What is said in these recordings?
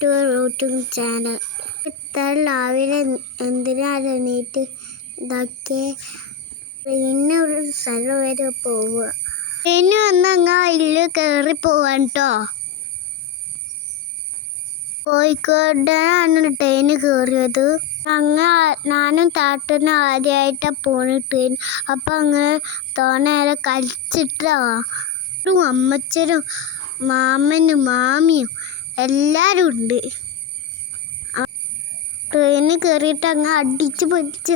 To routing channel. ഇത്ര രാവിലെ എന്തിനാ എണീറ്റ് ഇതൊക്കെ പിന്നെ ഒരു സ്ഥലം വരെ പോവുക. ട്രെയിന് വന്നങ്ങ ഇല്ല കയറി പോവാൻ കേട്ടോ കോഴിക്കോടാണ് ട്രെയിൻ കയറിയത് അങ്ങ് ഞാനും താട്ടനും ആദ്യമായിട്ടാണ് പോണ ട്രെയിൻ അപ്പം അങ്ങ് തോന്നേരെ കളിച്ചിട്ടാ. അമ്മച്ചനും മാമനും മാമിയും എല്ലാവരും ഉണ്ട്. ട്രെയിനിൽ കയറിയിട്ട് അങ്ങ് അടിച്ച് പൊടിച്ച്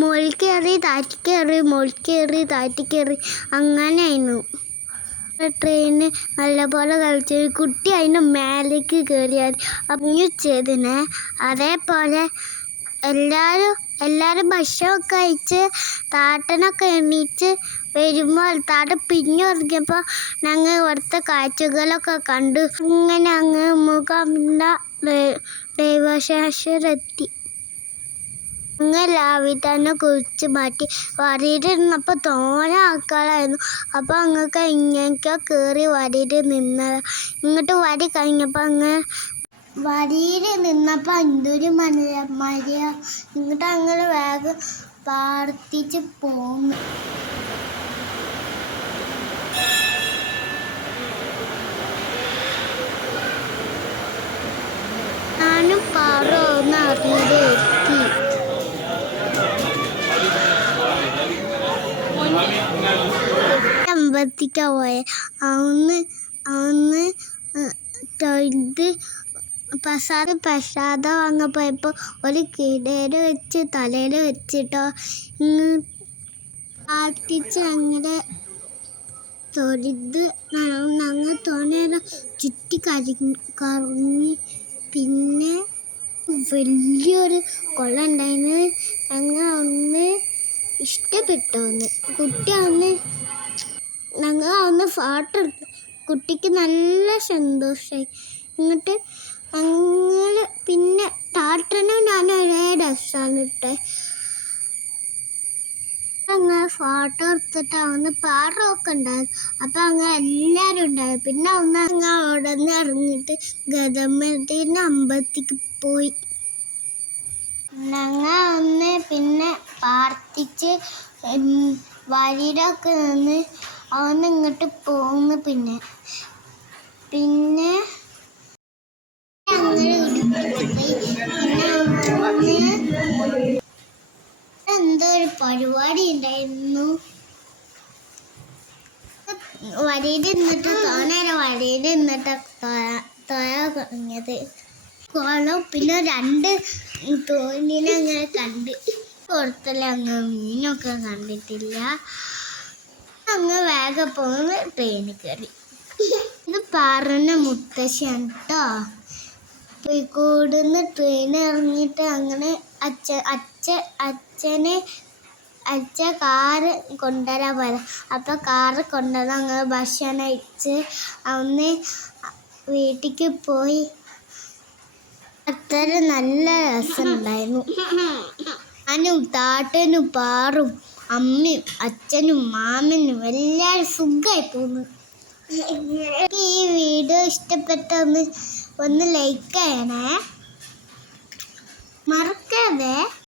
മുകളിൽ കയറി താറ്റി കയറി മുകളിൽ കയറി താറ്റി കയറി അങ്ങനെയായിരുന്നു. ട്രെയിന് നല്ലപോലെ കളിച്ച് കുട്ടി അതിന്റെ മേലേക്ക് കയറിയാൽ അപ്പം ചെയ്തിനെ അതേപോലെ എല്ലാവരും എല്ലാവരും ഭക്ഷണമൊക്കെ കഴിച്ച് താട്ടനൊക്കെ എണീച്ച് വരുമ്പോൾ താട്ട പിന്നെ ഇറങ്ങിയപ്പോൾ ഞങ്ങൾ ഇവിടുത്തെ കാഴ്ചകളൊക്കെ കണ്ടു. ഇങ്ങനെ അങ്ങ് മുഖമില്ല ദൈവശേഷരെത്തി അങ്ങ് ലാവിതനെ കുളിച്ച് മാറ്റി. വരിയിരുന്നപ്പോൾ തോന ആൾക്കാരായിരുന്നു. അപ്പോൾ അങ്ങക്ക് ഇങ്ങനെയൊക്കെ കയറി വരിയിൽ നിന്നത് ഇങ്ങോട്ട് വരി കഴിഞ്ഞപ്പോൾ അങ്ങ് വരിയിൽ നിന്നപ്പോൾ എന്തൊരു മന മരിയ. എന്നിട്ട് അങ്ങനെ വേഗം പ്രാർത്ഥിച്ച് പോന്നു. ഞാനും പാറോ ഒന്ന് അറിഞ്ഞത് എത്തി. അമ്പത്തിക്ക പോയ. അന്ന് ഇത് പ്രസാദം പ്രസാദം വാങ്ങാൻ പോയപ്പോൾ ഒരു കിടയിൽ വെച്ച് തലയിൽ വെച്ചിട്ടോ പ്രാർത്ഥിച്ച് അങ്ങനെ തൊഴുത് ഞങ്ങൾ തോന്നിയത് ചുറ്റി കരി കറങ്ങി പിന്നെ വലിയൊരു കുളം ഉണ്ടായിരുന്നു ഞങ്ങൾ ഒന്ന് ഇഷ്ടപ്പെട്ടു ഒന്ന് കുട്ടി ഒന്ന് ഞങ്ങൾ ഒന്ന് ഫോട്ടോ എടുത്തു. കുട്ടിക്ക് നല്ല സന്തോഷമായി എന്നിട്ട് അങ്ങനെ പിന്നെ താട്ടനും ഞാൻ ഒരേ ഡ്രസ്സാണ് ഇട്ടേ. അങ്ങനെ ഫോട്ടോ എടുത്തിട്ട് അന്ന് പാടമൊക്കെ ഉണ്ടായിരുന്നു. അപ്പം അങ്ങനെ എല്ലാവരും ഉണ്ടായിരുന്നു പിന്നെ ഒന്ന് അങ്ങ് അവിടെ നിന്ന് ഇറങ്ങിയിട്ട് ഗതമ്പതിന് അമ്പലത്തിക്ക് പോയി. ഞങ്ങൾ ഒന്ന് പിന്നെ പ്രാർത്ഥിച്ച് വഴിയിലൊക്കെ നിന്ന് അവന്ന് ഇങ്ങോട്ട് പോന്ന് പിന്നെ. പിന്നെ എന്തോ ഒരു പരിപാടി ഉണ്ടായിരുന്നു? വരയിൽ നിന്നിട്ട് തോന്നേരം വരയിൽ നിന്നിട്ട് തോയ തുടങ്ങിയത്. കുളം പിന്നെ രണ്ട് തോന്നിനെ അങ്ങനെ കണ്ട് പുറത്തല്ല അങ്ങ് മീനൊക്കെ കണ്ടിട്ടില്ല. അങ്ങ് വേഗം പോകുന്ന ട്രെയിനിൽ കയറി. ഇത് പറഞ്ഞ മുത്തശ്ശിയാണ് കേട്ടോ കോഴിക്കോടുന്ന് ട്രെയിൻ ഇറങ്ങിയിട്ട് അങ്ങനെ അച്ഛ അച്ഛ അച്ഛനെ അച്ഛ കാറ് കൊണ്ടുവരാൻ പോയത്. അപ്പം കാറ് കൊണ്ടുവന്ന് അങ്ങനെ ഭക്ഷണം അയച്ച് അന്ന് വീട്ടിലേക്ക് പോയി. അത്ര നല്ല രസമുണ്ടായിരുന്നു. ഞാനും താട്ടനും പാറും അമ്മയും അച്ഛനും മാമനും എല്ലാവരും സുഖമായി പോകുന്നു ഈ വീഡിയോ ഇഷ്ടപ്പെട്ട ഒന്ന് ഒന്ന് ലൈക്ക് ചെയ്യണേ. മറക്കാതെ